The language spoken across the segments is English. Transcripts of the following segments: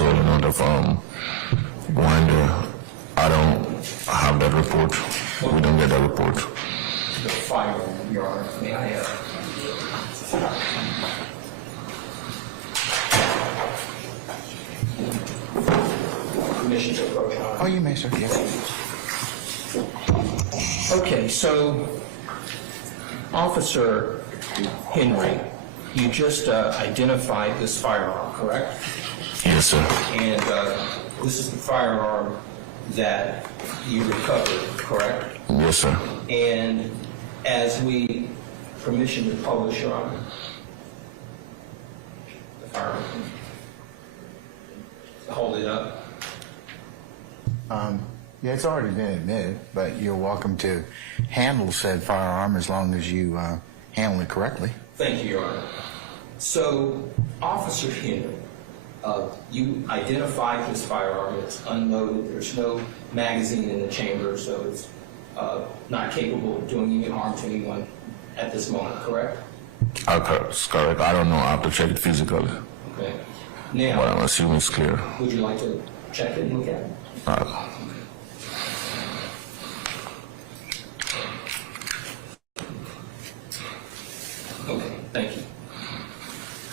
stolen out of Winder. I don't have that report. We don't get that report. The firearm, Your Honor. May I have? Permission to approach, Your Honor. Oh, you may, sir. Yes. Okay, so Officer Henry, you just identified this firearm, correct? Yes, sir. And this is the firearm that you recovered, correct? Yes, sir. And as we permission to publish, Your Honor, the firearm, hold it up. Yeah, it's already been admitted, but you're welcome to handle said firearm as long as you handle it correctly. Thank you, Your Honor. So, Officer Henry, you identified this firearm. It's unloaded. There's no magazine in the chamber, so it's not capable of doing any harm to anyone at this moment, correct? It's correct. I don't know. I have to check it physically. Okay. But Now, I'm assuming it's clear. would you like to check it and look at it? Okay, thank you.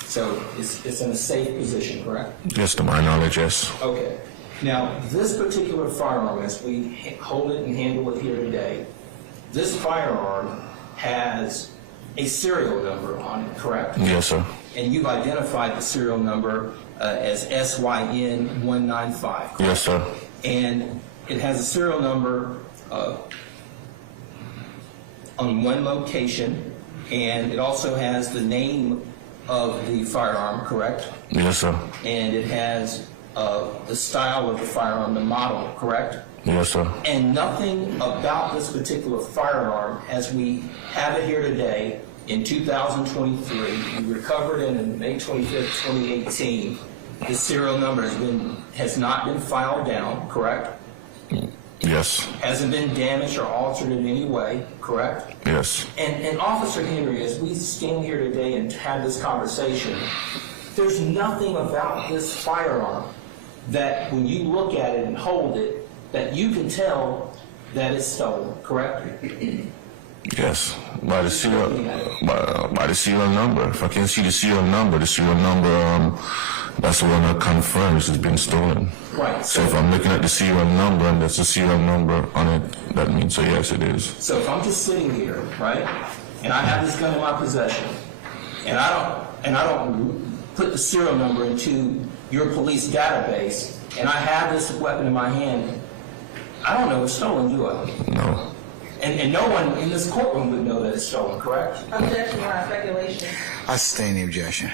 So it's in a safe position, correct? Yes, to my knowledge, yes. Okay. Now, this particular firearm, as we hold it and handle it here today, this firearm has a serial number on it, correct? Yes, sir. And you've identified the serial number as SYN195, correct? Yes, sir. And it has a serial number on one location, and it also has the name of the firearm, correct? Yes, sir. And it has the style of the firearm, the model, correct? Yes, sir. And nothing about this particular firearm, as we have it here today, in 2023, we recovered it on May 25th, 2018. The serial number has not been filed down, correct? Yes. Hasn't been damaged or altered in any way, correct? Yes. And Officer Henry, as we stand here today and have this conversation, there's nothing about this firearm that when you look at it and hold it, that you can tell that it's stolen, correct? Yes. By the serial, by the serial number. If I can see the serial number, that's the one that confirms it's been stolen. Right. So if I'm looking at the serial number and there's a serial number on it, that means so yes, it is. So if I'm just sitting here, right, and I have this gun in my possession, and I don't put the serial number into your police database, and I have this weapon in my hand, I don't know it's stolen, do I? No. And no one in this courtroom would know that it's stolen, correct? Objection, Your Honor, speculation. I sustain the objection.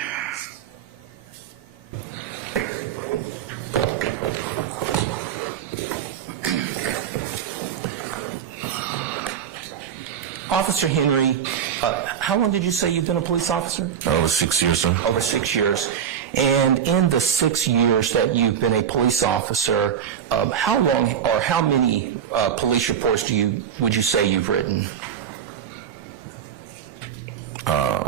Officer Henry, how long did you say you've been a police officer? Over 6 years, sir. Over 6 years. And in the 6 years that you've been a police officer, how long or how many police reports would you say you've written? I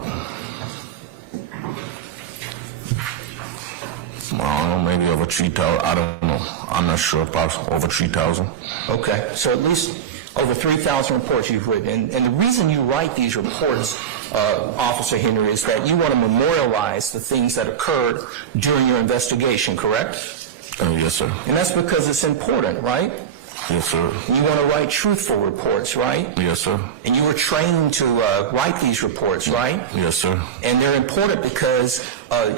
don't know, maybe over 3,000. I don't know. I'm not sure. About over 3,000. Okay, so at least over 3,000 reports you've written. And the reason you write these reports, Officer Henry, is that you want to memorialize the things that occurred during your investigation, correct? Yes, sir. And that's because it's important, right? Yes, sir. You want to write truthful reports, right? Yes, sir. And you were trained to write these reports, right? Yes, sir. And they're important because a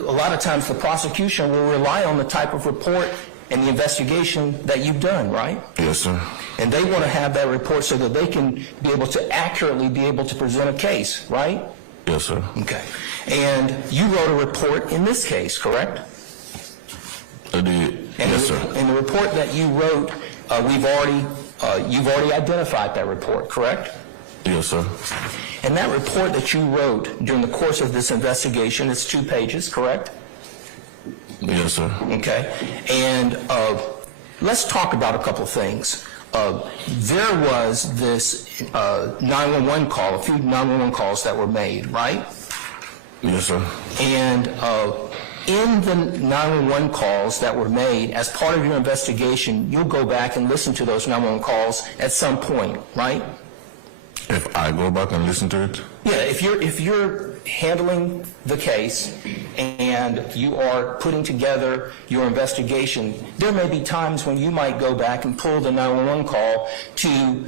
lot of times the prosecution will rely on the type of report and the investigation that you've done, right? Yes, sir. And they want to have that report so that they can be able to accurately be able to present a case, right? Yes, sir. Okay. And you wrote a report in this case, correct? I did. Yes, sir. And the report that you wrote, you've already identified that report, correct? Yes, sir. And that report that you wrote during the course of this investigation, it's 2 pages, correct? Yes, sir. Okay. And let's talk about a couple of things. There was this 911 call, a few 911 calls that were made, right? Yes, sir. And In the 911 calls that were made as part of your investigation, you'll go back and listen to those 911 calls at some point, right? If I go back and listen to it, Yeah, if you're handling the case and you are putting together your investigation, there may be times when you might go back and pull the 911 call to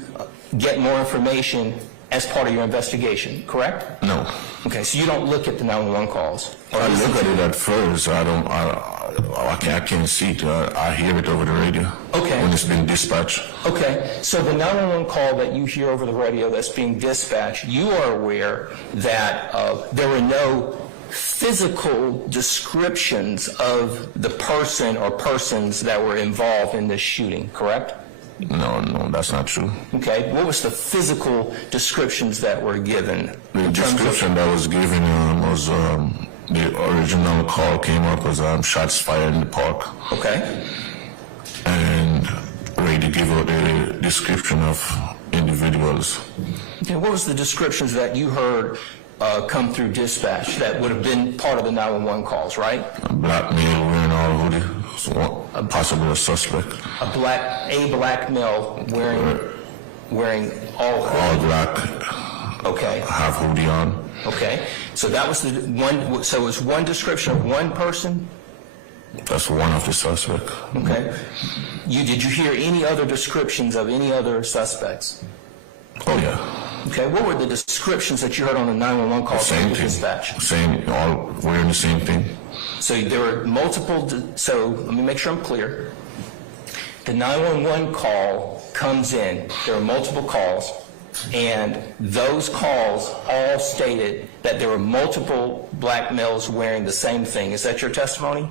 get more information as part of your investigation, correct? no. Okay, so you don't look at the 911 calls? I look at it at first. I can't see it. I hear it over the radio. Okay. When it's been dispatched. Okay, so the 911 call that you hear over the radio that's being dispatched, you are aware that there were no physical descriptions of the person or persons that were involved in this shooting, correct? No, that's not true. Okay, what was the physical descriptions that were given? The in terms of- description that was given was the original call came up as shots fired in the park, Okay, and radio gave out the description of individuals. okay, what was the descriptions that you heard come through dispatch that would have been part of the 911 calls, right? A black male wearing all hoodie, so possibly a suspect. A black male wearing all All black, Okay, have hoodie on. okay. So that was the one, so it was one description of one person? That's one of the suspects. Okay. Did you hear any other descriptions of any other suspects? Oh yeah, Okay, what were the descriptions that you heard on the 911 call same from the thing. dispatch? Same, all wearing the same thing. So there were multiple, so let me make sure I'm clear. The 911 call comes in, there are multiple calls, and those calls all stated that there were multiple black males wearing the same thing. Is that your testimony?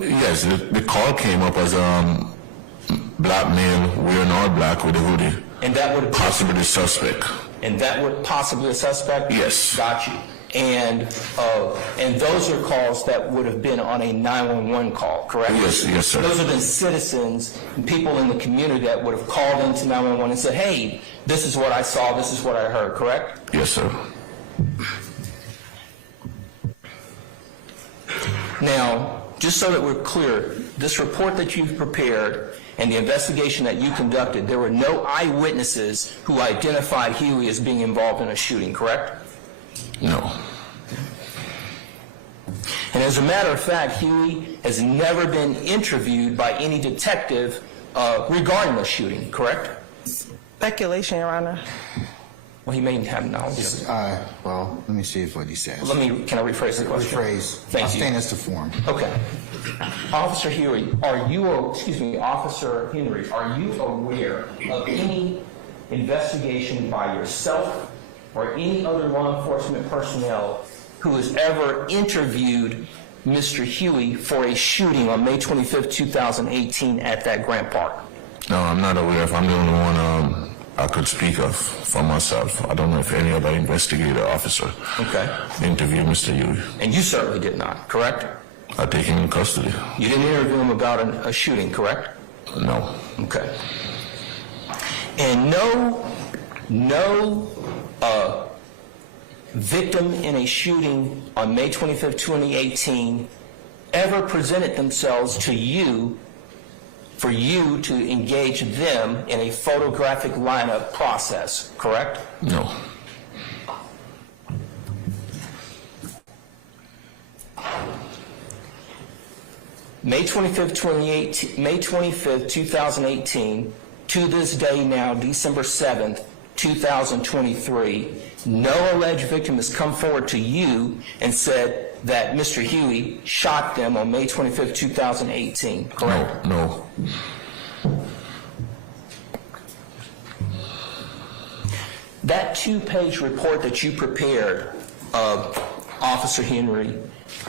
Yes, the call came up as black male wearing all black with a hoodie, And that would possibly the suspect. possibly a suspect? Yes. Got you. And those are calls that would have been on a 911 call, correct? Yes, sir. Those have been citizens and people in the community that would have called into 911 and said, hey, this is what I saw, this is what I heard, correct? Yes, sir. Now, just so that we're clear, this report that you've prepared and the investigation that you conducted, there were no eyewitnesses who identified Huey as being involved in a shooting, correct? No. And as a matter of fact, Huey has never been interviewed by any detective regarding the shooting, correct? Speculation, Your Honor. Well, he may have knowledge. Well, let me see what he says. Can I rephrase the question? Rephrase. Thank you. Abstain as to form. Okay. Officer Huey, Officer Henry, are you aware of any investigation by yourself or any other law enforcement personnel who has ever interviewed Mr. Huey for a shooting on May 25th, 2018 at that Grant Park? No, I'm not aware if I'm the only one I could speak of for myself. I don't know if any other investigator officer interviewed Mr. Huey. And you certainly did not, correct? I take him in custody. You didn't interview him about a shooting, correct? No. Okay. And no victim in a shooting on May 25th, 2018 ever presented themselves to you for you to engage them in a photographic lineup process, correct? No. May 25th, 2018, to this day now, December 7th, 2023, no alleged victim has come forward to you and said that Mr. Huey shot them on May 25th, 2018, correct? No. That two-page report that you prepared, Officer Henry,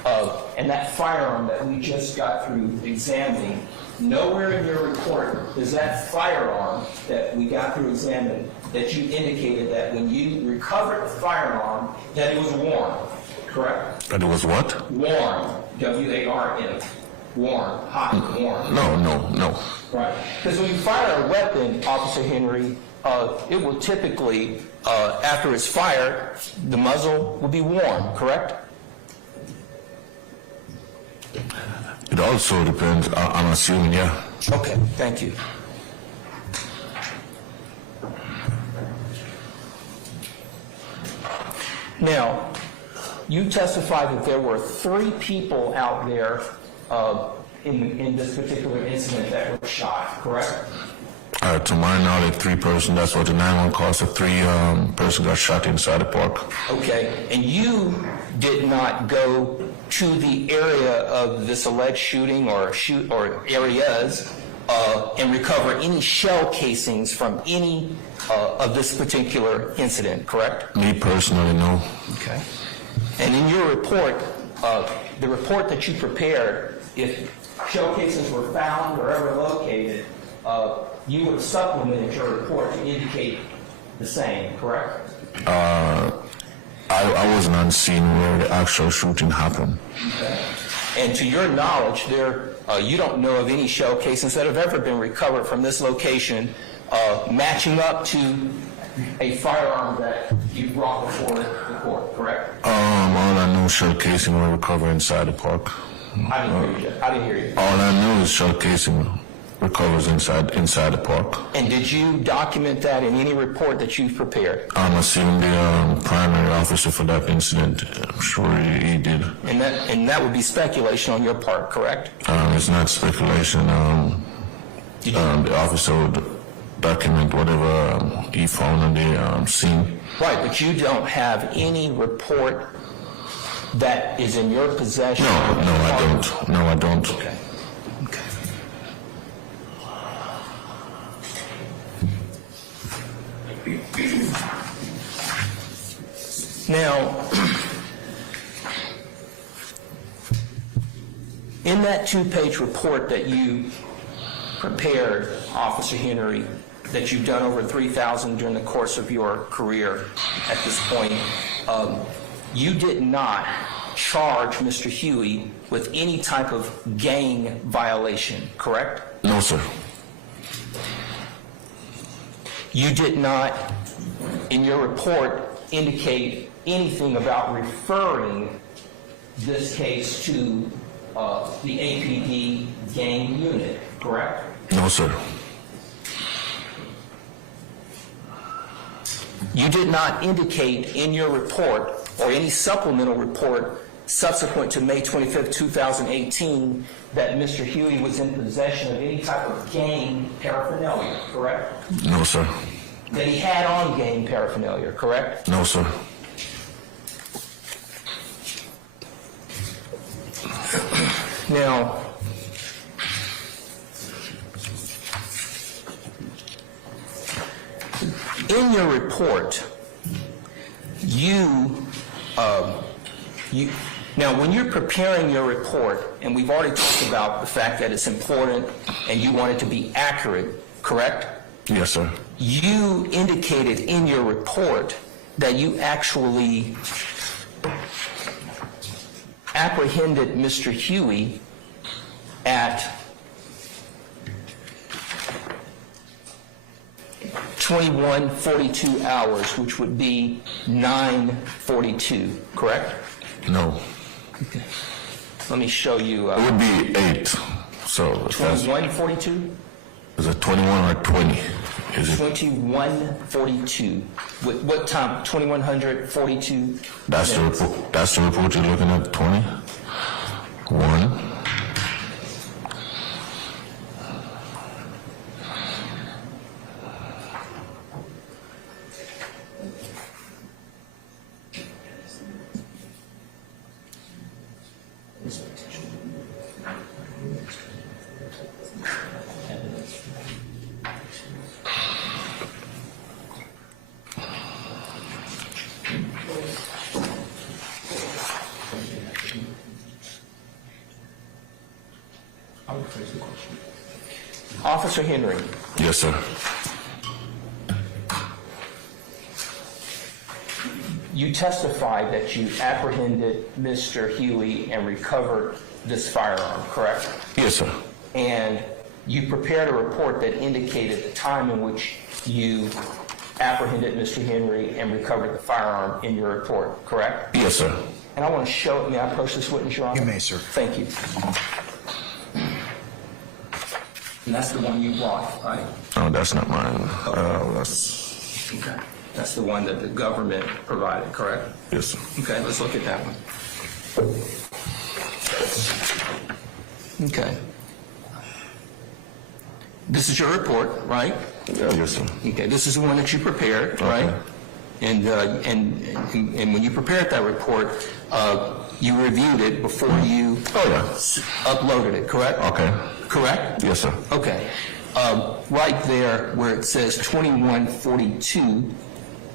and that firearm that we just got through examining, nowhere in your report is that firearm that we got through examining that you indicated that when you recovered the firearm that it was worn, correct? That it was what? Worn, W-A-R-N, worn, hot, worn. No. Right. Because when you fire a weapon, Officer Henry, it will typically, after it's fired, the muzzle will be worn, correct? It also depends, I'm assuming, yeah. Okay, thank you. Now, you testified that there were 3 people out there in this particular incident that were shot, correct? To my knowledge, 3 persons, that's what the 911 call said, 3 persons got shot inside the park. Okay, and you did not go to the area of this alleged shooting or areas and recover any shell casings from any of this particular incident, correct? Me personally, no. Okay. And in your report, the report that you prepared, if shell casings were found or ever located, you would have supplemented your report to indicate the same, correct? I wasn't on scene where the actual shooting happened. Okay. And to your knowledge, you don't know of any shell casings that have ever been recovered from this location matching up to a firearm that you brought before the court, correct? All I know, shell casing were recovered inside the park. I didn't hear you. All I know is shell casing recovers inside the park. And did you document that in any report that you've prepared? I'm assuming the primary officer for that incident, I'm sure he did. And that would be speculation on your part, correct? It's not speculation. The officer would document whatever he found on the scene. Right, but you don't have any report that is in your possession? No, I don't. No, I don't. Okay. Okay. Now, in that 2-page report that you prepared, Officer Henry, that you've done over 3,000 during the course of your career at this point, you did not charge Mr. Huey with any type of gang violation, correct? No, sir. You did not, in your report, indicate anything about referring this case to the APD gang unit, correct? No, sir. You did not indicate in your report or any supplemental report subsequent to May 25th, 2018 that Mr. Huey was in possession of any type of gang paraphernalia, correct? No, sir. That he had on gang paraphernalia, correct? No, sir. Now, in your report, now when you're preparing your report, and we've already talked about the fact that it's important and you want it to be accurate, correct? Yes, sir. You indicated in your report that you actually apprehended Mr. Huey at 21:42 hours, which would be 9:42, correct? No. Okay. Let me show you. It would be 8. So if that's, 21:42? is it 21 or 20? Is it? 21:42. What time? 2142? That's the report. That's the report you're looking at. 20. 1. Officer Henry, Yes, sir. you testified that you apprehended Mr. Huey and recovered this firearm, correct? Yes, sir. And you prepared a report that indicated the time in which you apprehended Mr. Henry and recovered the firearm in your report, correct? Yes, sir. And I want to show it. May I approach this witness, Your Honor? You may, sir. Thank you. And that's the one you bought, right? No, that's not mine. Okay. That's the one that the government provided, correct? Yes, sir. Okay, let's look at that one. Okay. This is your report, right? Yeah, yes, sir. Okay, this is the one that you prepared, right? Okay. And when you prepared that report, you reviewed it before you Oh, yeah. uploaded it, correct? Okay. Correct? Yes, sir. Okay. Right there where it says 2142,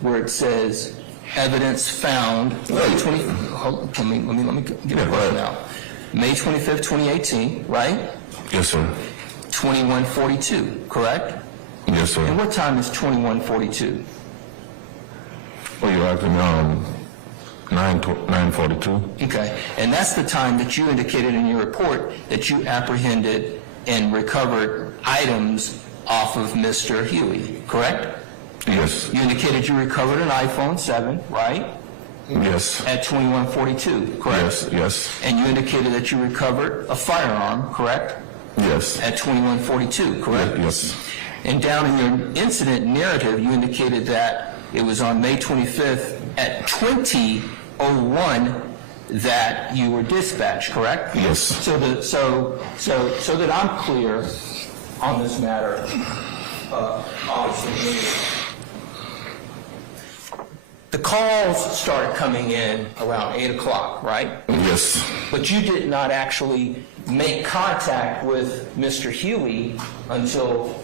where it says evidence found, May 20, hold, let me get Yeah, it go right ahead. now. May 25th, 2018, right? Yes, sir. 2142, correct? Yes, And sir. what time is 2142? Oh, you're acting 9:42. Okay, and that's the time that you indicated in your report that you apprehended and recovered items off of Mr. Huey, correct? Yes. You indicated you recovered an iPhone 7, right? Yes. At 2142, correct? Yes. Yes. And you indicated that you recovered a firearm, correct? Yes. At 2142, correct? Yes. And down in your incident narrative, you indicated that it was on May 25th at 20:01 that you were dispatched, correct? Yes. So that I'm clear on this matter, obviously, the calls started coming in around 8 o'clock, right? Yes. But you did not actually make contact with Mr. Huey until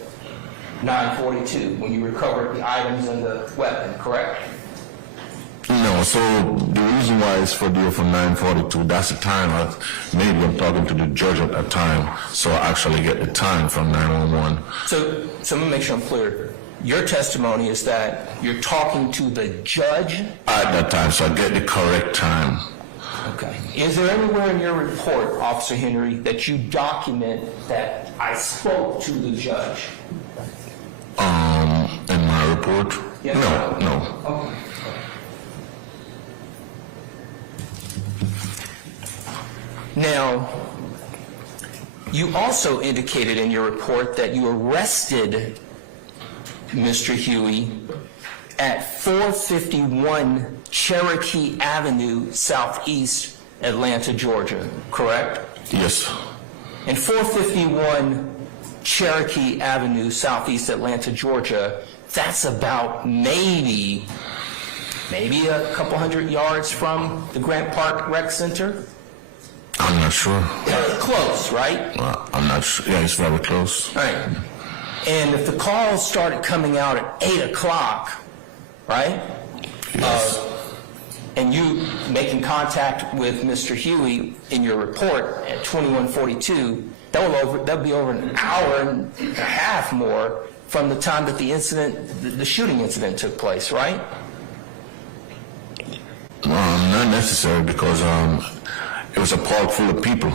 9:42, when you recovered the items and the weapon, correct? No, so the reason why it's for deal from 9:42, that's the time maybe I'm talking to the judge at that time, so I actually get the time from 911. So let me make sure I'm clear. Your testimony is that you're talking to the judge? At that time, so I get the correct time. Okay. Is there anywhere in your report, Officer Henry, that you document that I spoke to the judge? In my report? Yes. No. Okay. Now, you also indicated in your report that you arrested Mr. Huey at 451 Cherokee Avenue, Southeast Atlanta, Georgia, correct? Yes. And 451 Cherokee Avenue, Southeast Atlanta, Georgia, that's about maybe a couple hundred yards from the Grant Park Rec Center? I'm not sure. Close, right? I'm not sure. Yeah, it's very close. All right. And if the calls started coming out at 8 o'clock, right? Yes. And you making contact with Mr. Huey in your report at 2142, that'll be over an hour and a half more from the time that the shooting incident took place, right? Not necessary because it was a park full of people.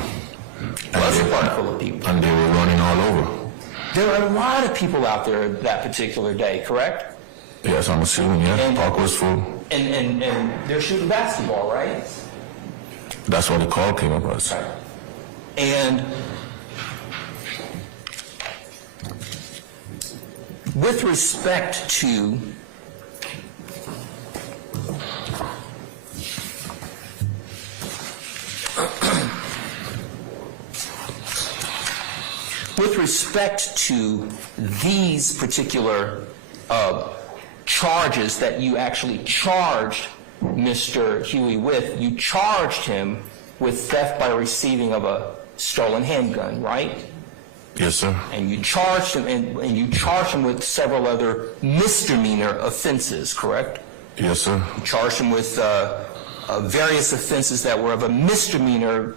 It was a park full of people. And they were running all over. There were a lot of people out there that particular day, correct? Yes, I'm assuming, yeah. And- Park was full. And they're shooting basketball, right? That's what the call came up as. And with respect to these particular charges that you actually charged Mr. Huey with, you charged him with theft by receiving of a stolen handgun, right? Yes, sir. And you charged him, and you charged him with several other misdemeanor offenses, correct? Yes, sir. You charged him with various offenses that were of a misdemeanor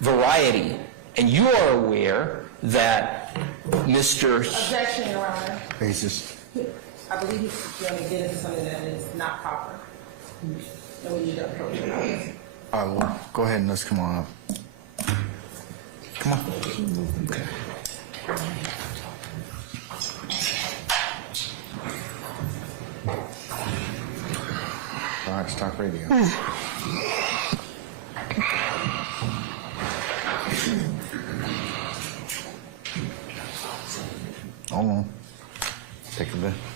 variety. And you are aware that Mr. Objection, Your Honor. Basis. I believe he's going to get into something that is not proper. And we need to approach it. All right, well, go ahead and let's come on up. Come on. All right, start radio. Mr. Ben.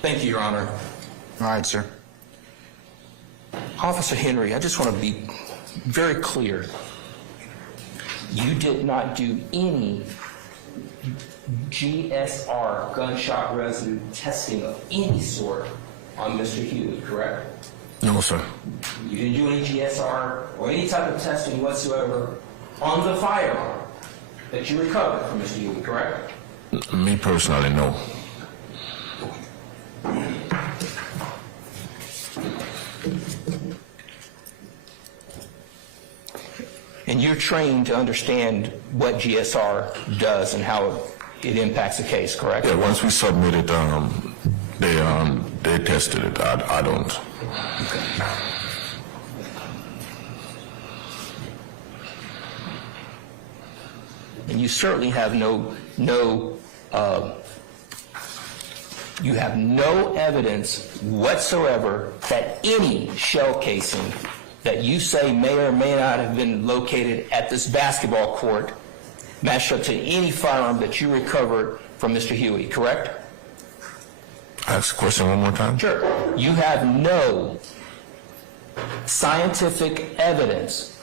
Thank you, Your Honor. All right, sir. Officer Henry, I just want to be very clear. You did not do any GSR, gunshot residue testing of any sort on Mr. Huey, correct? No, sir. You didn't do any GSR or any type of testing whatsoever on the firearm that you recovered from Mr. Huey, correct? Me personally, no. And you're trained to understand what GSR does and how it impacts the case, correct? Yeah, once we submitted, they tested it. I don't. And you certainly have you have no evidence whatsoever that any shell casing that you say may or may not have been located at this basketball court matched up to any firearm that you recovered from Mr. Huey, correct? Ask the question one more time. Sure. You have no scientific evidence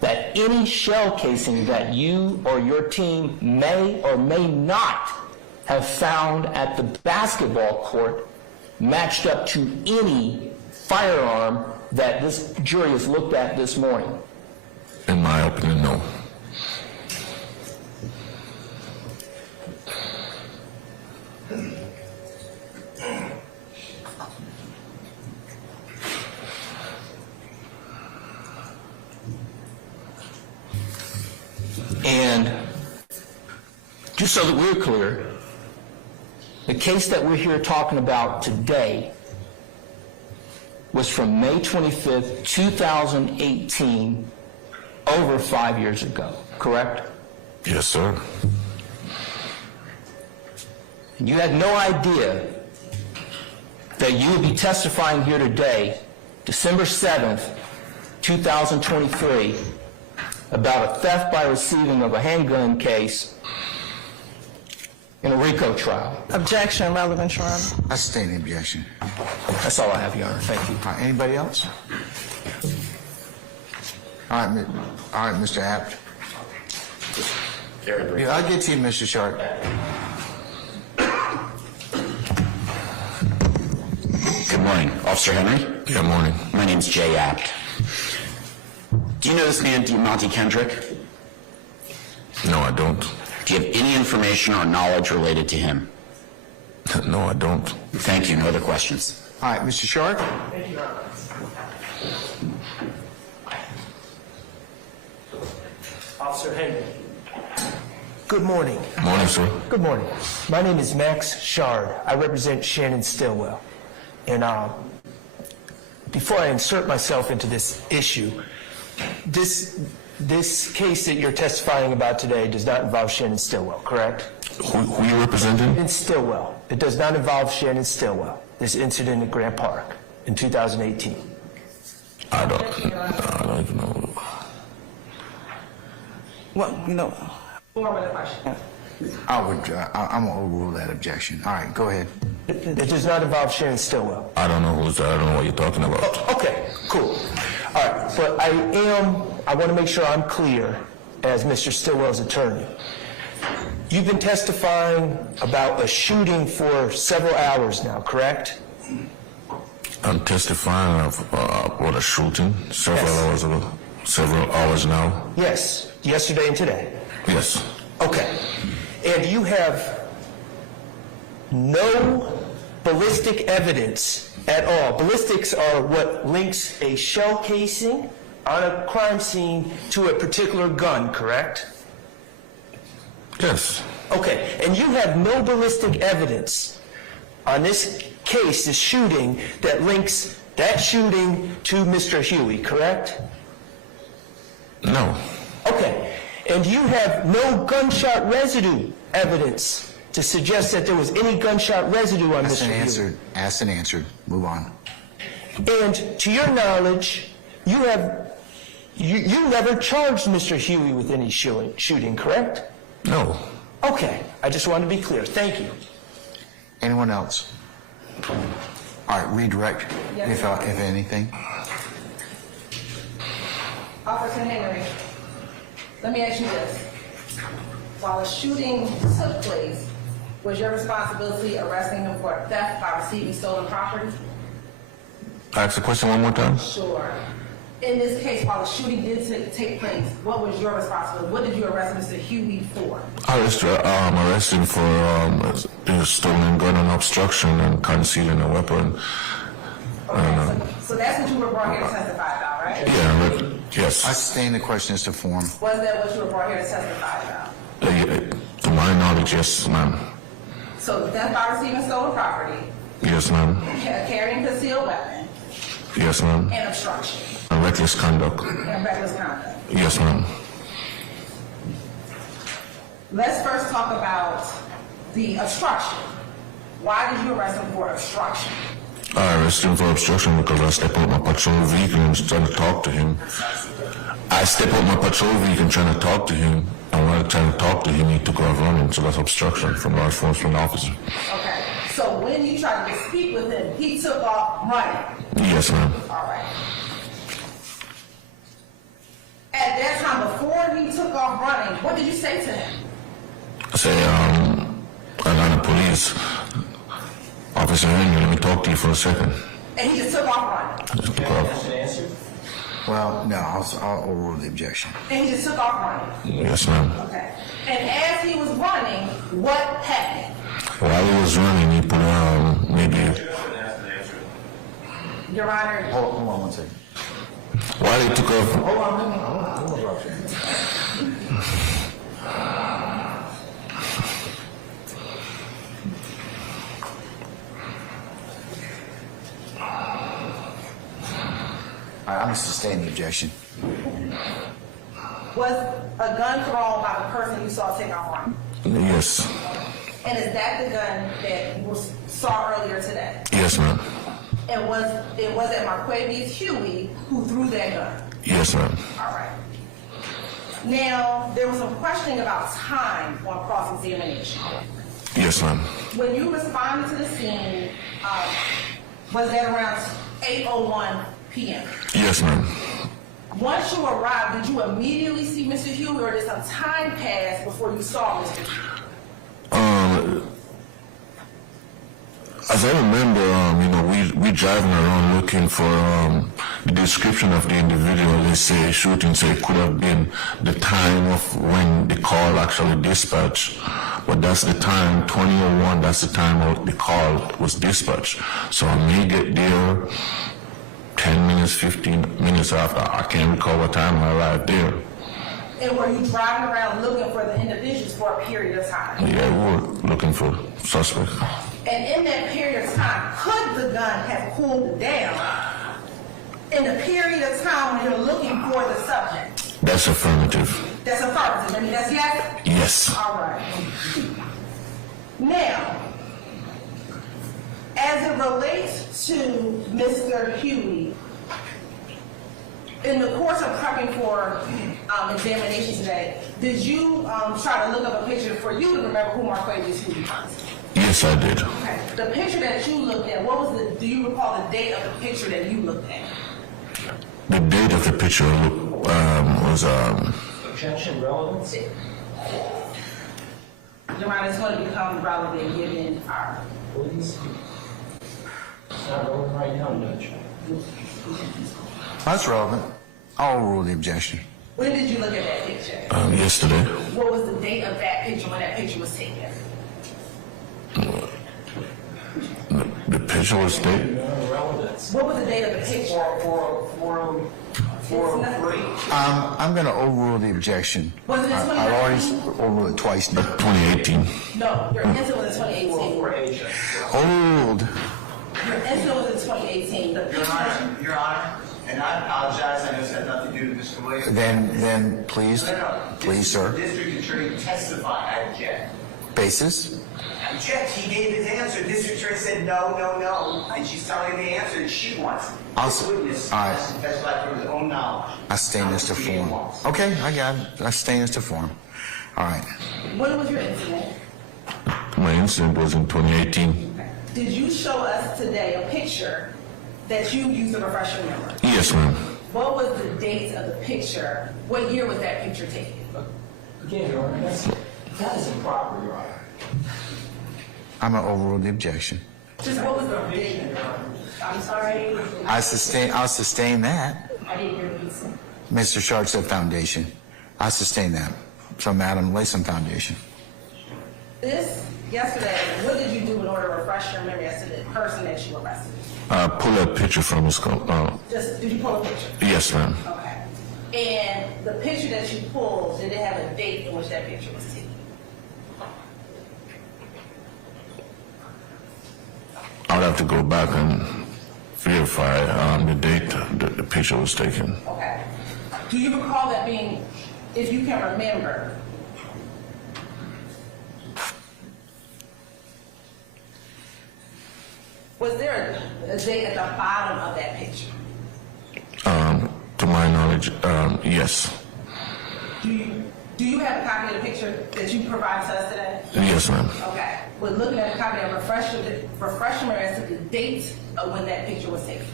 that any shell casing that you or your team may or may not have found at the basketball court matched up to any firearm that this jury has looked at this morning? In my opinion, no. And just so that we're clear, the case that we're here talking about today was from May 25th, 2018, over 5 years ago, correct? Yes, sir. And you had no idea that you would be testifying here today, December 7th, 2023, about a theft by receiving of a handgun case in a RICO trial. Objection, relevant, Your Honor. I sustain the objection. That's all I have, Your Honor. Thank you. All right, anybody else? All right, Mr. Apt. Yeah, I'll get to you, Mr. Sharp. Good morning, Officer Henry. Good morning. My name's Jay Apt. Do you know this man, Monty Kendrick? No, I don't. Do you have any information or knowledge related to him? No, I don't. Thank you. No other questions. All right, Mr. Sharp. Officer Henry. Good morning. Morning, sir. Good morning. My name is Max Shard. I represent Shannon Stillwell. And before I insert myself into this issue, this case that you're testifying about today does not involve Shannon Stillwell, correct? Who you representing? Shannon Stillwell. It does not involve Shannon Stillwell, this incident at Grant Park in 2018. I don't even know. Well, you know, Form of the question. I'm gonna overrule that objection. All right, go ahead. It does not involve Shannon Stillwell. I don't know who's that. I don't know what you're talking about. Okay, cool. All right, but I want to make sure I'm clear as Mr. Stillwell's attorney. You've been testifying about a shooting for several hours now, correct? I'm testifying of what a shooting several Yes. hours ago. Several hours now. Yes, yesterday and today. Yes. Okay. And you have no ballistic evidence at all. Ballistics are what links a shell casing on a crime scene to a particular gun, correct? Yes. Okay, and you have no ballistic evidence on this case, this shooting, that links that shooting to Mr. Huey, correct? No. Okay, and you have no gunshot residue evidence to suggest that there was any gunshot residue on Asked Mr. and Huey. answered. Asked and answered. Move on. And to your knowledge, you never charged Mr. Huey with any shooting, correct? No. Okay, I just wanted to be clear. Thank you. Anyone else? All right, redirect, Yes. if anything. Officer Henry, let me ask you this. While a shooting took place, was your responsibility arresting him for theft by receiving stolen property? Ask the question one more time. Sure. In this case, while the shooting did take place, what was your responsibility? What did you arrest Mr. Huey for? I was arrested for stolen gun and obstruction and concealing a weapon. Okay, so that's what you were brought here to testify about, right? Yeah, I yes. sustain the question as to form. Was that what you were brought here to testify about? To my knowledge, yes, ma'am. So theft by receiving stolen property, Yes, ma'am. carrying a concealed weapon, Yes, ma'am. and obstruction, And reckless conduct. and reckless conduct. Yes, ma'am. Let's first talk about the obstruction. Why did you arrest him for obstruction? I arrested him for obstruction because I stepped out my patrol vehicle and was trying to talk to him. I stepped out my patrol vehicle and trying to talk to him. And when I tried to talk to him, he took off running. So that's obstruction from law enforcement officer. Okay, so when you tried to speak with him, he took off running. Yes, ma'am. All right. At that he took off running, what did you say to him? I say, Atlanta police. Officer Henry, let me talk to you for a second. And he just took off running. Just took off. Well, no, I'll overrule the objection. And he just took off running. Yes, ma'am. Okay. And as he was running, what happened? While he was running, he put, maybe, Your Honor, Hold on 1 second. while he took off, Hold on. I'm going to sustain the objection. was a gun thrown by the person you saw take off running? yes. And is that the gun that you saw earlier today? Yes, ma'am. And it was at Marquavius Huey who threw that gun? Yes, ma'am. All right. Now, there was some questioning about time on cross-examination. Yes, ma'am. When you responded to the scene, was that around 8:01 p.m.? Yes, ma'am. Once you arrived, did you immediately see Mr. Huey, or did some time pass before you saw Mr. Huey? As I remember, we driving around looking for the description of the individual. They say shooting, so it could have been the time of when the call actually dispatched. But that's the time, 20:01, that's the time of the call was dispatched. So I may get there 10 minutes, 15 minutes after. I can't recall what time I arrived there. And were you driving around looking for the individuals for a period of time? Yeah, we were looking for suspects. And in that period of time, could the gun have cooled down in the period of time when you're looking for the subject? That's affirmative. That's affirmative. I mean, that's yes? Yes. All right. Now, as it relates to Mr. Huey, in the course of prepping for examination today, did you try to look up a picture for you to remember who Marquavius Huey was? Yes, I did. Okay. The picture that you looked at, do you recall the date of the picture that you looked at? The date of the picture was Objection relevance? Your Honor, it's going to become relevant given our... Please. It's not relevant right now, Judge. That's relevant. I'll overrule the objection. When did you look at that picture? yesterday. What was the date of that picture when that picture was taken? The picture was dated. Relevance. What was the date of the picture? 403. I'm going to overrule the objection. Was it in I've already overruled it twice now. 2018. No, your incident was in 2018. Overruled. Your incident was in 2018. The picture... Your Honor, and I apologize, I know this had nothing to do with Mr. Williams. Then please, please, sir. District Attorney testified, I object. Basis? I object, he gave his answer, District Attorney said no, no, no, and she's telling the answer that she wants. This witness has to testify from his own knowledge. I sustain this to form. Okay, I got it. I sustain this to form. All right. When was your incident? My incident was in 2018. Did you show us today a picture that you used to refresh your memory? Yes, ma'am. What was the date of the picture? What year was that picture taken? Again, Your Honor, that is improper, Your Honor. I'm going to overrule the objection. Just what was the date? I'm sorry. I'll sustain that. I didn't hear what you said. Mr. Sharp said foundation. I sustain that. So, Madam, lay some foundation. Yesterday, what did you do in order to refresh your memory as to the person that you arrested? Pull a picture from his Did you pull a picture? yes, ma'am. Okay. And the picture that you pulled, did it have a date in which that picture was taken? I'd have to go back and verify the date the picture was taken. Okay. Do you recall that being, if you can remember, was there a date at the bottom of that picture? To my knowledge, yes. Do you have a copy of the picture that you provided to us today? Yes, ma'am. Okay. We're looking at a copy of refresher as to the date of when that picture was taken.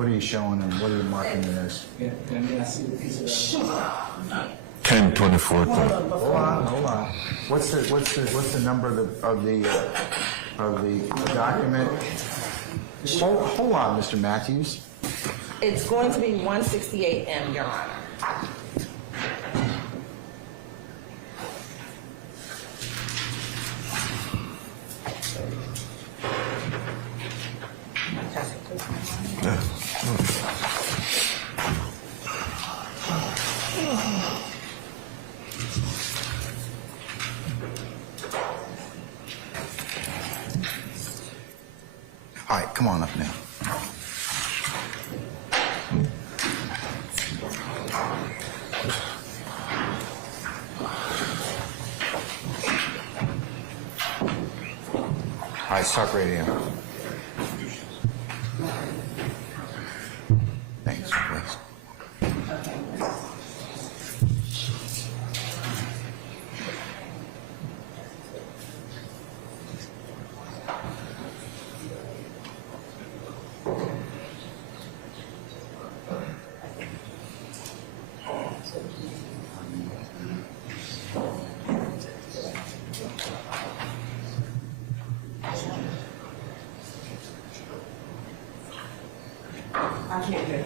What are you showing and what are you marking it as? Yeah, and I see the piece of that. 10/24. Hold on. What's the number of the document? Hold on, Mr. Matthews. It's going to be 168M, Your Honor. All right, come on up now. All right, start radio. Thanks, please. I can't hear you.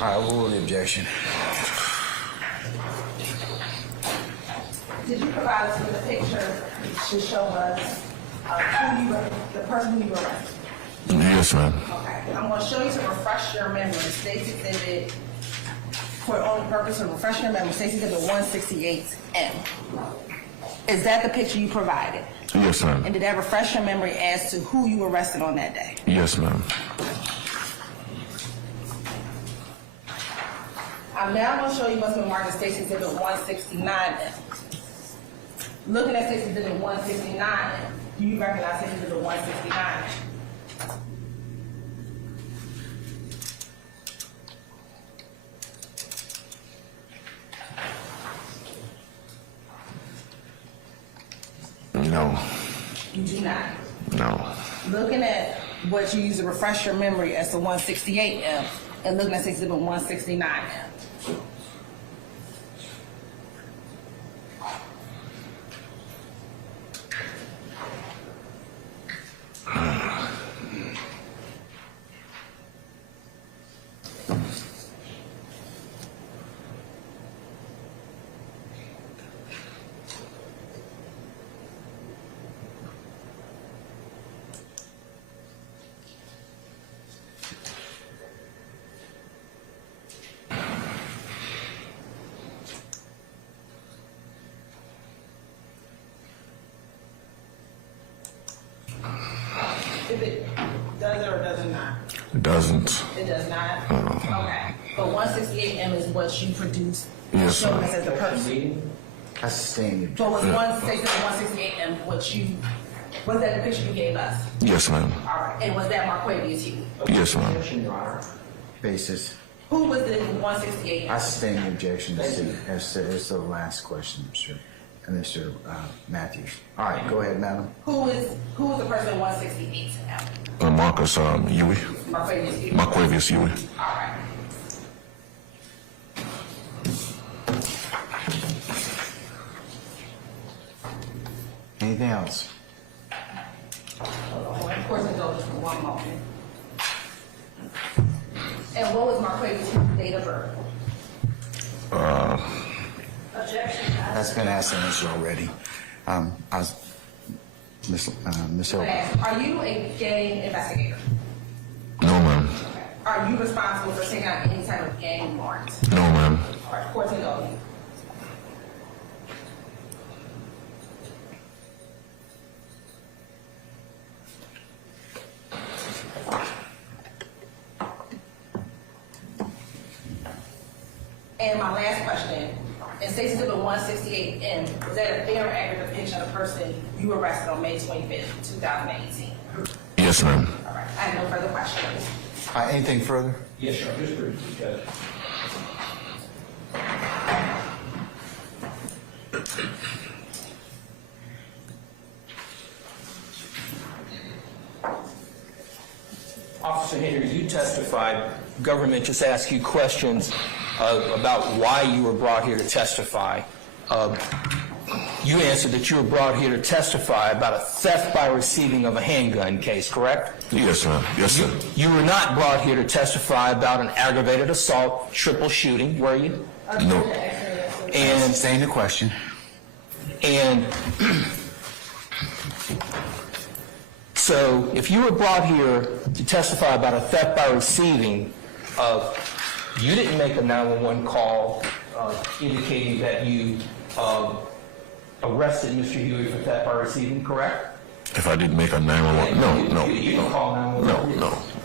All right, what was the objection? Did you provide us with a picture to show us who you were, the person who you were arrested? Yes, ma'am. Okay, I'm going to show you to refresh your memory. State's Exhibit, for the only purpose of refreshing your memory, State's Exhibit 168M. Is that the picture you provided? Yes, ma'am. And did that refresh your memory as to who you arrested on that day? Yes, ma'am. I'm now going to show you what's been marked as State's Exhibit 169M. Looking at State's Exhibit 169, do you recognize State's Exhibit 169? No. You do not. No. Looking at what you use to refresh your memory as to 168M and looking at State's Exhibit 169M. If it does or does it not? It doesn't. It does not? Uh-uh. Okay. But 168M is what you produced, Yes, showing ma'am. us as the person. I sustain the objection. But was 168M what you, was that the picture you gave us? Yes, ma'am. All right. And was that Marquavius Huey? Yes, ma'am. Objection, Your Honor. Basis. Who was the 168M? I sustain the objection as the last question, Mr. Matthews. All right, go ahead, madam. Who is the person 168M? Marcus Huey. Marquavius Huey. Marquavius Huey. All right. Anything else? Of course, it goes just for one moment. And what was Marquavius Huey's date of birth? Objection. That's been asked and answered already. Miss Hill. Are you a gang investigator? No, ma'am. Are you responsible for taking out any type of gang warrants? No, ma'am. All right, court and go. And my last question, in State's Exhibit 168M, was that a fair and accurate depiction of the person you arrested on May 25th, 2018? Yes, ma'am. All right, I have no further questions. Anything further? Yes, Your Honor. Just briefly, Judge. Officer Henry, you testified, government just asked you questions about why you were brought here to testify. You answered that you were brought here to testify about a theft by receiving of a handgun case, correct? Yes, ma'am. Yes, sir. You were not brought here to testify about an aggravated assault, triple shooting, were you? No. And Sustain the question. And so if you were brought here to testify about a theft by receiving, you didn't make a 911 call indicating that you arrested Mr. Huey for theft by receiving, correct? If I didn't make a 911, no. You didn't call 911.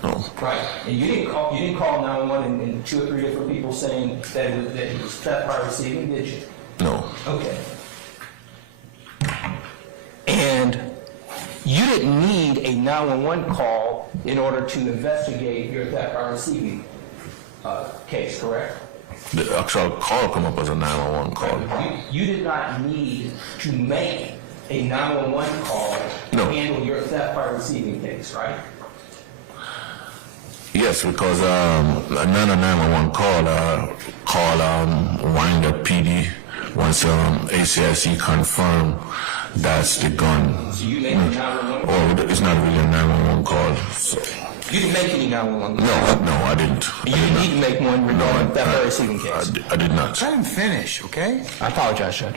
No. Right, and you didn't call 911 and 2 or 3 different people saying that it was theft by receiving, did you? No. Okay. And you didn't need a 911 call in order to investigate your theft by receiving case, correct? The actual call come up as a 911 call. You did not need to make a 911 call to No. handle your theft by receiving case, right? Yes, because a 911 call Winder PD once ACIC confirmed that's the gun. So you made a 911 call? Oh, it's not really a 911 call. So. You didn't make any 911 calls? No, I didn't. You didn't need to make one regarding theft by receiving case? I did not. Let him finish, okay? I apologize, Judge.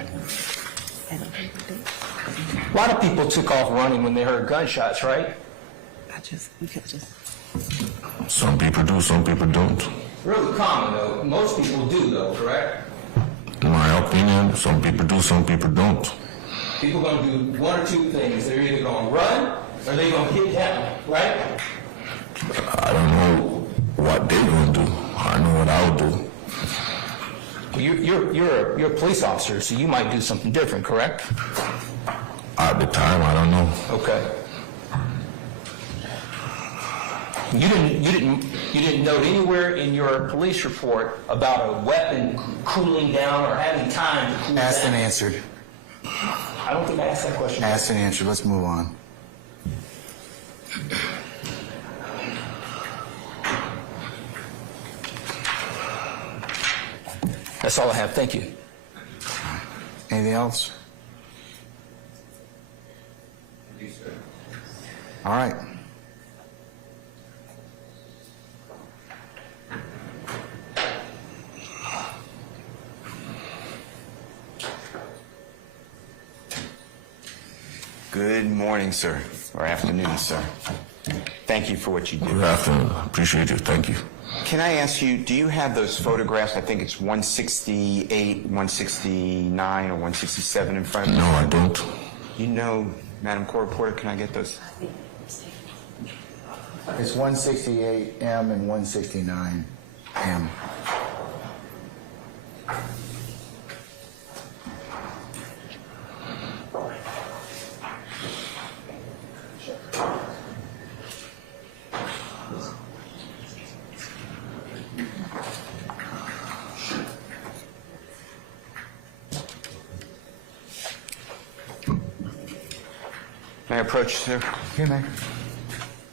A lot of people took off running when they heard gunshots, right? Some people do, some people don't. Really common, though. Most people do, though, correct? In my opinion, some people do, some people don't. People gonna do one or two things. They're either gonna run or they're gonna get down, right? I don't know what they're going to do. I know what I'll do. You're a police officer, so you might do something different, correct? At the time, I don't know. Okay. You didn't note anywhere in your police report about a weapon cooling down or having time to cool down. Asked and answered. I don't think I asked that question. Asked and answered. Let's move on. That's all I have. Thank you. Anything else? All right. Good morning, sir, or afternoon, sir. Thank you for what you Good do. afternoon. Appreciate it. Thank you. Can I ask you, do you have those photographs? I think it's 168, 169, or 167 in front of you. No, I don't. You know, Madam Court Reporter, can I get those? It's 168M and 169M. May I approach you, sir? Here, man.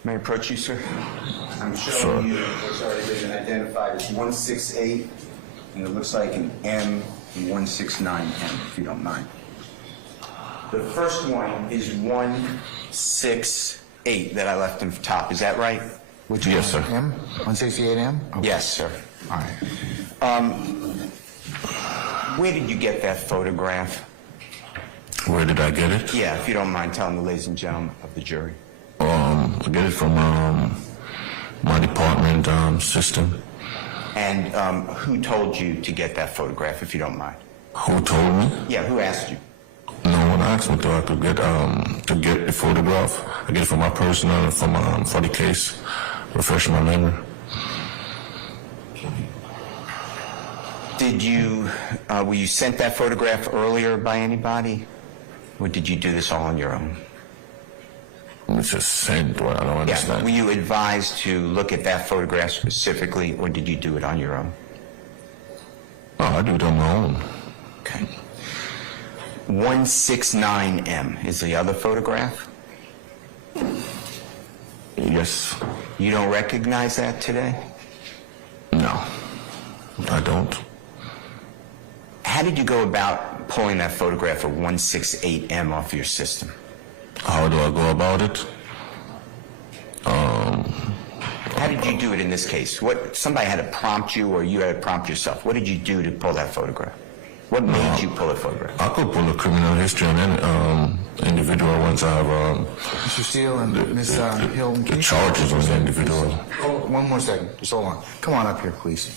May I approach you, sir? I'm Sure. showing you what's already been identified as 168, and it looks like an M and 169M, if you don't mind. The first one is 168 that I left in top. Is that right? Which Yes, one? sir. M? 168M? Okay. Yes, sir. All right. Where did you get that photograph? Where did I get it? Yeah, if you don't mind telling the ladies and gentlemen of the jury. I get it from my department system. And who told you to get that photograph, if you don't mind? Who told me? Yeah, who asked you? No one asked me to get the photograph. I get it from my personal for the case. Refresh my memory. Did you, were you sent that photograph earlier by anybody? Or did you do this all on your own? It's just sent. Well, I don't Yeah, understand. were you advised to look at that photograph specifically, or did you do it on your own? Oh, I do it on my own. Okay. 169M is the other photograph? Yes. You don't recognize that today? No, I don't. How did you go about pulling that photograph of 168M off your system? How do I go about it? How did you do it in this case? Somebody had to prompt you, or you had to prompt yourself? What did you do to pull that photograph? What made you pull a photograph? I could pull a criminal history on any individual once I have Mr. Steele and Ms. Hilton. the charges on the individual. Hold, one more second. Just hold on. Come on up here, please.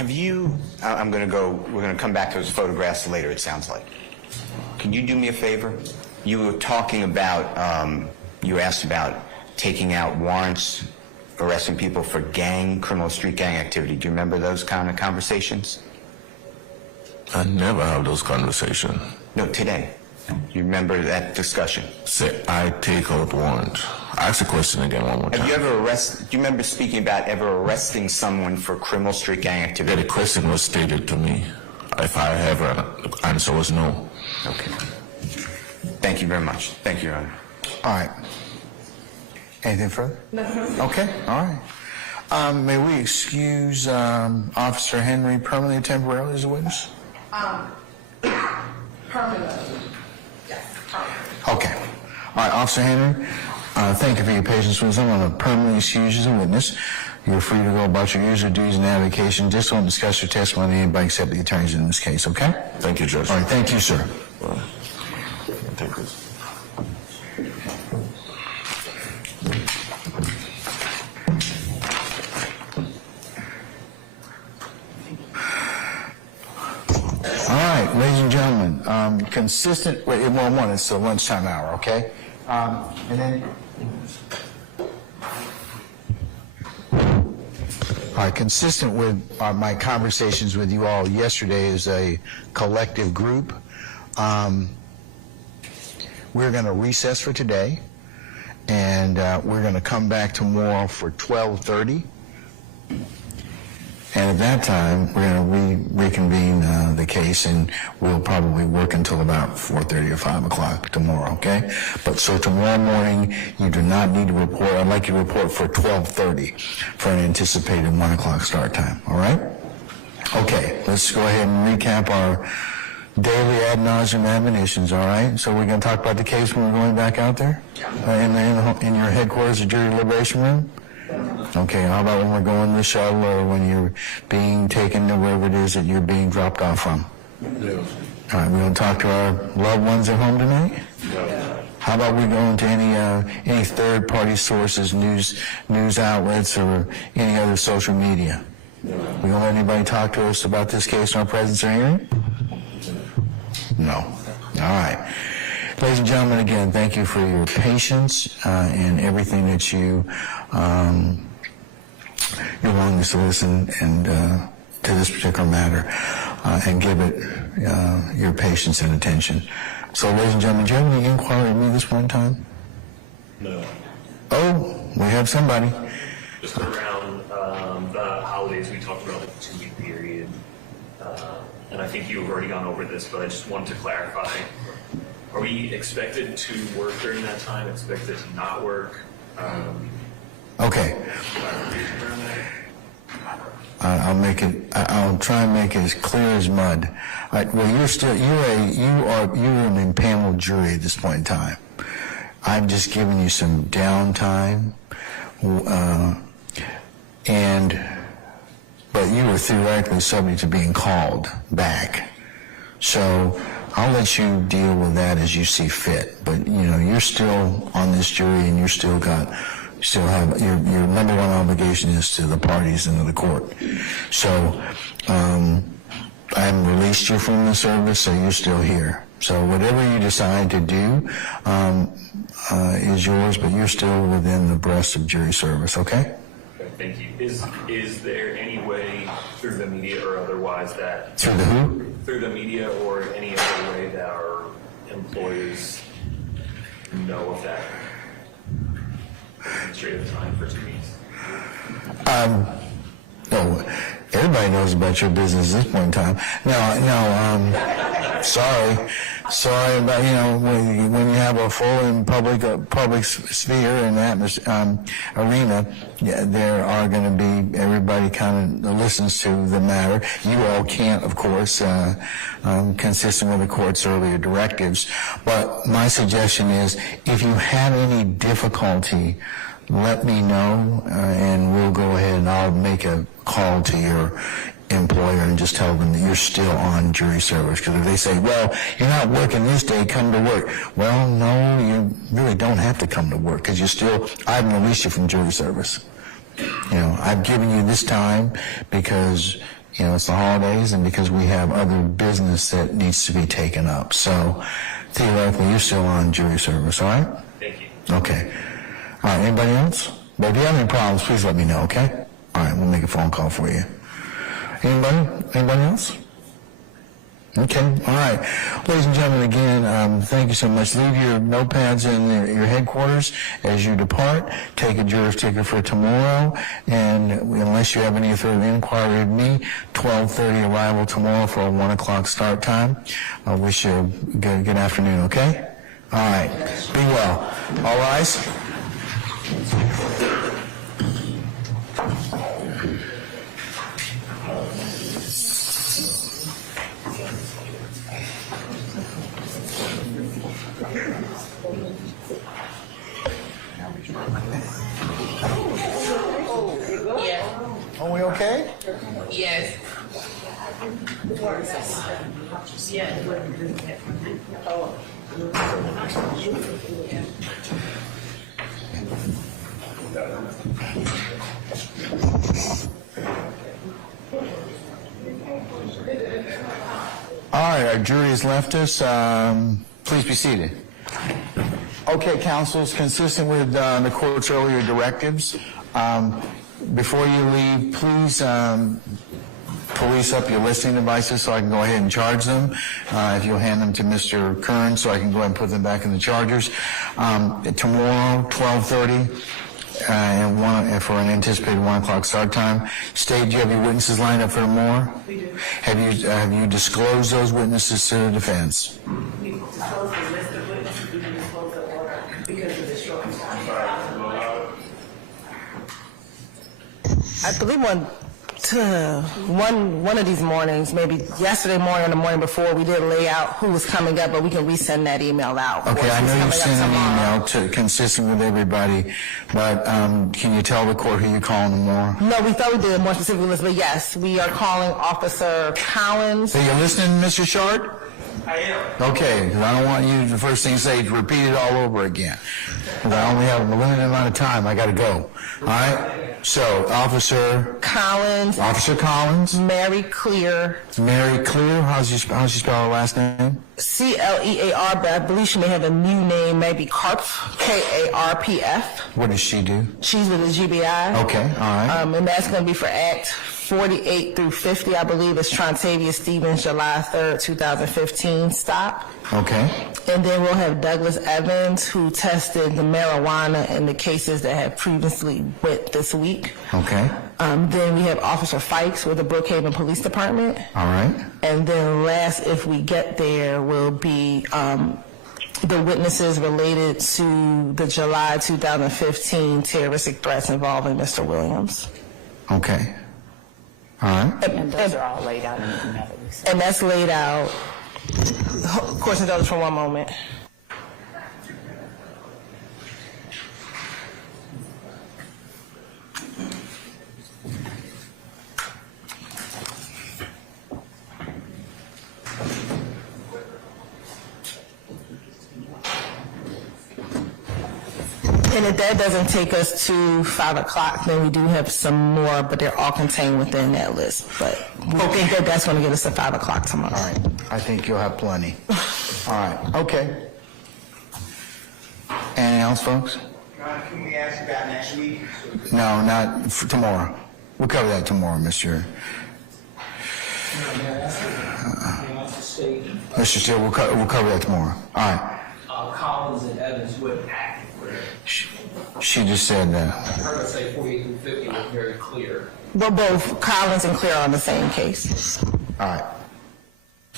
Have you, we're going to come back to those photographs later, it sounds like. Can you do me a favor? You were talking about, you asked about taking out warrants, arresting people for criminal street gang activity. Do you remember those kind of conversations? I never have those conversations. No, today. You remember that discussion? Say, I take out warrant. Ask the question again one more time. Have you ever do you remember speaking about ever arresting someone for criminal street gang Yeah, activity? the question was stated to me. If I ever, the answer was no. Okay. Thank you very much. Thank you, Your Honor. All right. Anything further? No. Okay, all right. May we excuse Officer Henry permanently and temporarily as a witness? Permanently. Yes, permanently. Okay. All right, Officer Henry, thank you for your patience with us. I'm going to permanently excuse you as a witness. You're free to go about your usual duties and avocation. Just don't discuss your testimony with anybody except the attorneys in this case, okay? Thank you, Judge. All right, thank you, sir. Well, take this. All right, ladies and gentlemen, consistent, wait, one, it's the lunchtime hour, okay? And then, all right, consistent with my conversations with you all yesterday as a collective group, we're going to recess for today, and we're going to come back tomorrow for 12:30. And at that time, we're going to reconvene the case, and we'll probably work until about 4:30 or 5 o'clock tomorrow, okay? But so tomorrow morning, you do not need to report. I'd like you to report for 12:30 for an anticipated 1 o'clock start time, all right? Okay, let's go ahead and recap our daily ad nauseum admonitions, all right? So we're going to talk about the case when we're going back out there? In your headquarters, the jury deliberation room? Okay, how about when we're going to the shuttle or when you're being taken to wherever it is that you're being dropped off from? No. All right, we're going to talk to our loved ones at home tonight? No. How about we go into any third-party sources, news outlets, or any other social media? No. We don't let anybody talk to us about this case in our presence or hearing? No. All right. Ladies and gentlemen, again, thank you for your patience and everything that your willingness to listen and to this particular matter and give it your patience and attention. So, ladies and gentlemen, do you have any inquiry with me this one time? No. Oh, we have somebody. Just around the holidays, we talked about like the 2-week period. And I think you've already gone over this, but I just wanted to clarify. Are we expected to work during that time, expected to not work? Okay. I'll try and make it as clear as mud. Well, you're an impaneled jury at this point in time. I've just given you some downtime, but you were theoretically subject to being called back. So I'll let you deal with that as you see fit. But you're still on this jury, and you still have your number one obligation is to the parties and to the court. So I haven't released you from the service, so you're still here. So whatever you decide to do is yours, but you're still within the breast of jury service. Okay? Thank you. Is there any way through the media or otherwise that Through the who? Through the media or any other way that our employees know of that administrative time for 2 weeks? No, everybody knows about your business at this point in time. Sorry about, when you have a full and public sphere and arena, there are going to be, everybody kind of listens to the matter. You all can't, of course, consistent with the court's earlier directives. But my suggestion is, if you have any difficulty, let me know, and we'll go ahead and I'll make a call to your employer and just tell them that you're still on jury service. Because if they say, well, you're not working this day, come to work. Well, no, you really don't have to come to work because I haven't released you from jury service. I've given you this time because you know, it's the holidays and because we have other business that needs to be taken up. So theoretically, you're still on jury service, all right? Thank you. Okay. All right, anybody else? But if you have any problems, please let me know, okay? All right, we'll make a phone call for you. Anybody else? Okay, all right. Ladies and gentlemen, again, thank you so much. Leave your notepads in your headquarters as you depart. Take a juror's ticket for tomorrow, and unless you have any further inquiry of me, 12:30 arrival tomorrow for a 1 o'clock start time. I wish you a good afternoon, okay? All right, be well. All rise. Are we okay? Yes. All right, our jury has left us. Please be seated. Okay, counsels, consistent with the court's earlier directives, before you leave, please police up your listening devices so I can go ahead and charge them. If you'll hand them to Mr. Kern so I can go ahead and put them back in the chargers. Tomorrow, 12:30, and for an anticipated 1 o'clock start time. State, do you have your witnesses lined up for tomorrow? We do. Have you disclosed those witnesses to the defense? We disclosed the list of witnesses, we didn't disclose the order because of the short time. I believe one of these mornings, maybe yesterday morning or the morning before, we did lay out who was coming up, but we can resend that email out. Okay, I know you sent an email consistent with everybody, but can you tell the court who you're calling tomorrow? No, we thought we did a more specific list, but yes, we are calling Officer Collins. So you're listening, Mr. Shard? I am. Okay, because I don't want you, the first thing to say, to repeat it all over again. Because I only have a limited amount of time. I got to go. All right? So, Officer Collins. Mary Clear. How's she spell her last name? C-L-E-A-R, but I believe she may have a new name, maybe Karpf, K-A-R-P-F. What does she do? She's with the GBI. Okay, all right. And that's going to be for Act 48 through 50, I believe. It's Trontavia Stevens, July 3rd, 2015 stop. Okay. And then we'll have Douglas Evans, who tested the marijuana in the cases that had previously went this week. Okay. Then we have Officer Fikes with the Brookhaven Police Department. All right. And then last, if we get there, will be the witnesses related to the July 2015 terroristic threats involving Mr. Williams. Okay. All right. And those are all laid out in the email. And that's laid out. Courts and judges for one moment. And if that doesn't take us to 5 o'clock, then we do have some more, but they're all contained within that list. But we think that that's going to get us to 5 o'clock tomorrow. All right. I think you'll have plenty. All right. Okay. Anything else, folks? Can we ask about next week? No, not for tomorrow. We'll cover that tomorrow, Mr. Mr. Steele, we'll cover that tomorrow. All right. Collins and Evans would act. She just said I heard her say 48 through 50 was very clear. But both Collins and Clear are on the same case. all right.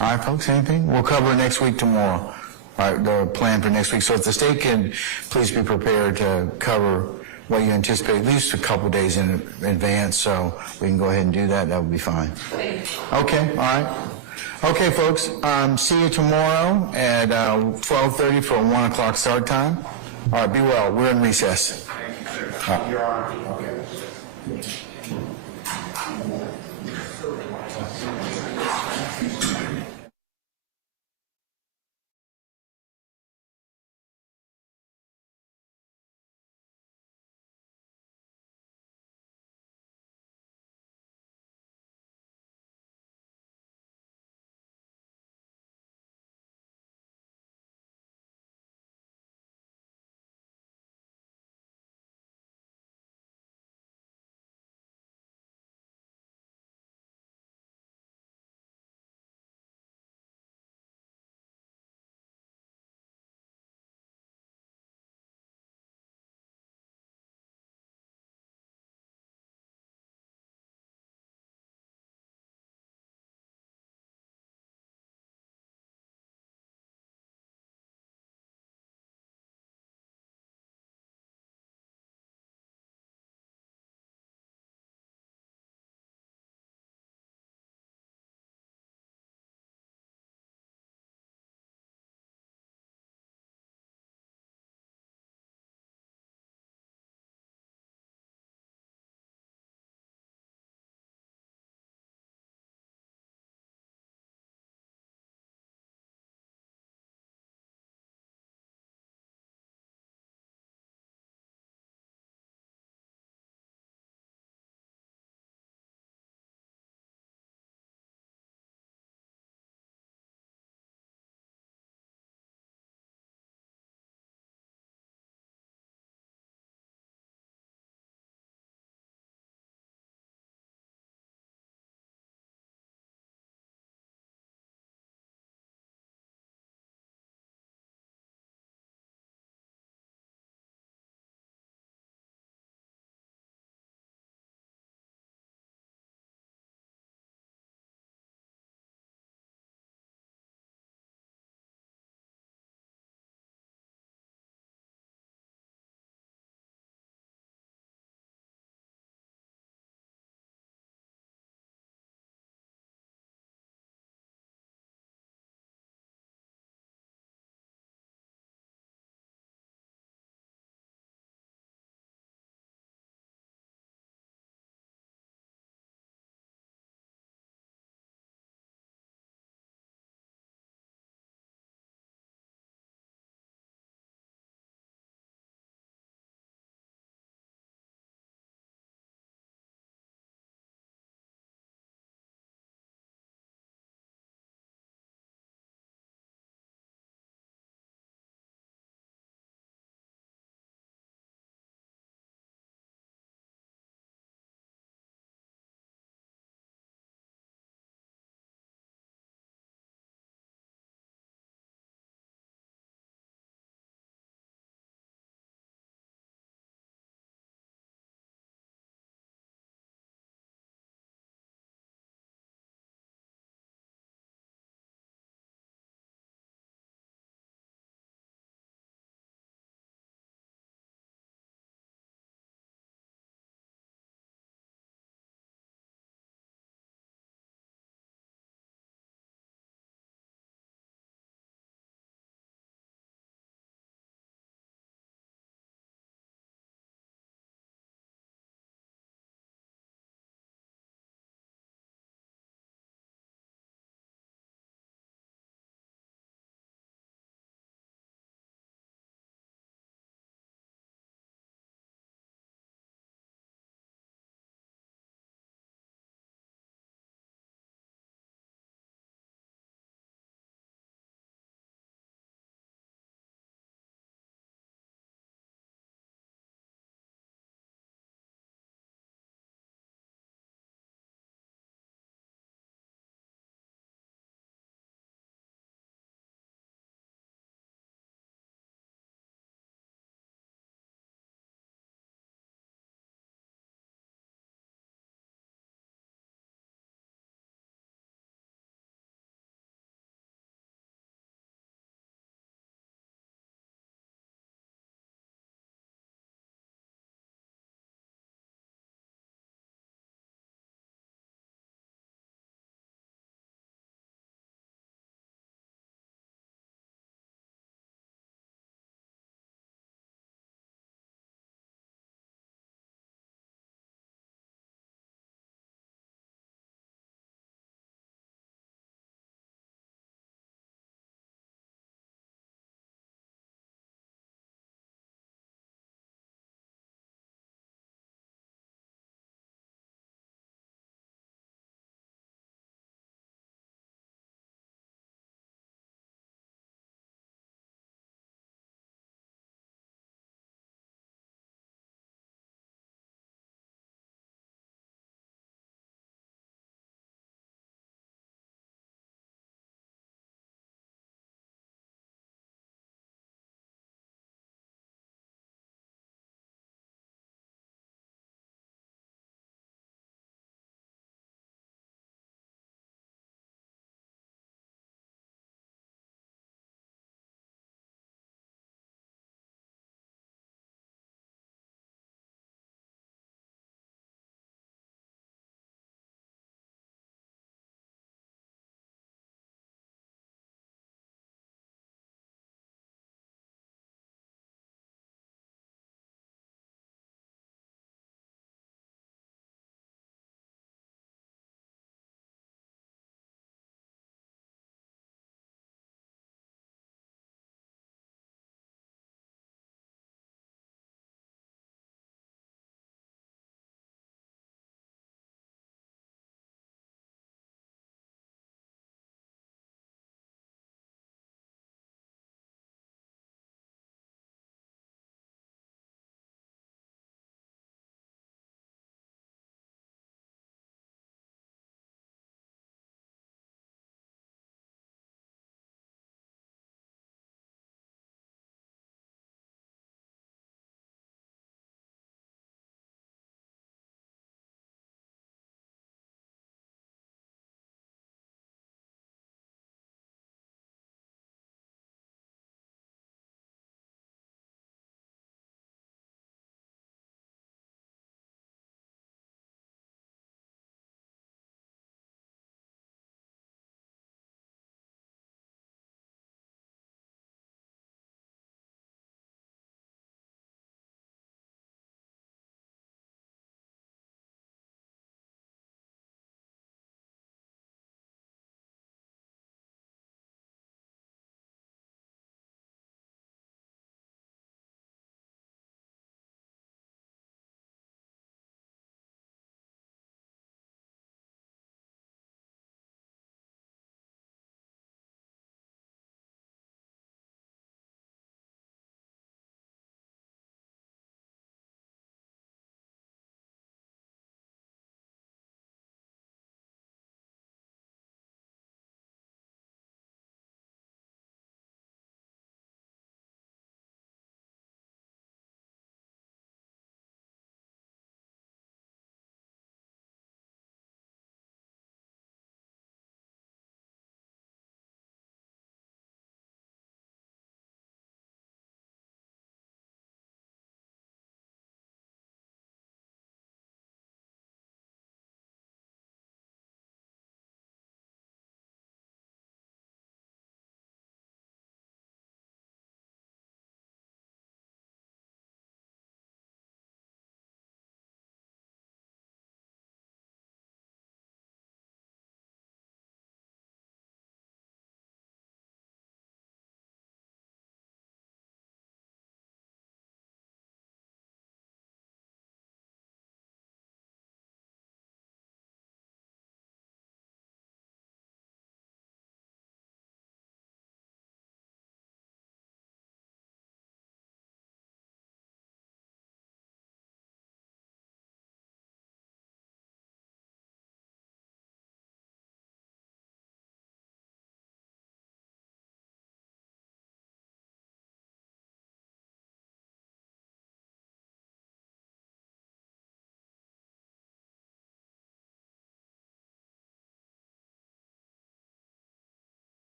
All right, folks, anything? We'll cover it next week tomorrow. All right, the plan for next week. So if the state can please be prepared to cover what you anticipate at least a couple days in advance so we can go ahead and do that, that would be fine. Okay, all right. Okay, folks, see you tomorrow at 12:30 for a 1 o'clock start time. All right, be well. We're in recess. Thank you, sir. Your Honor. Okay.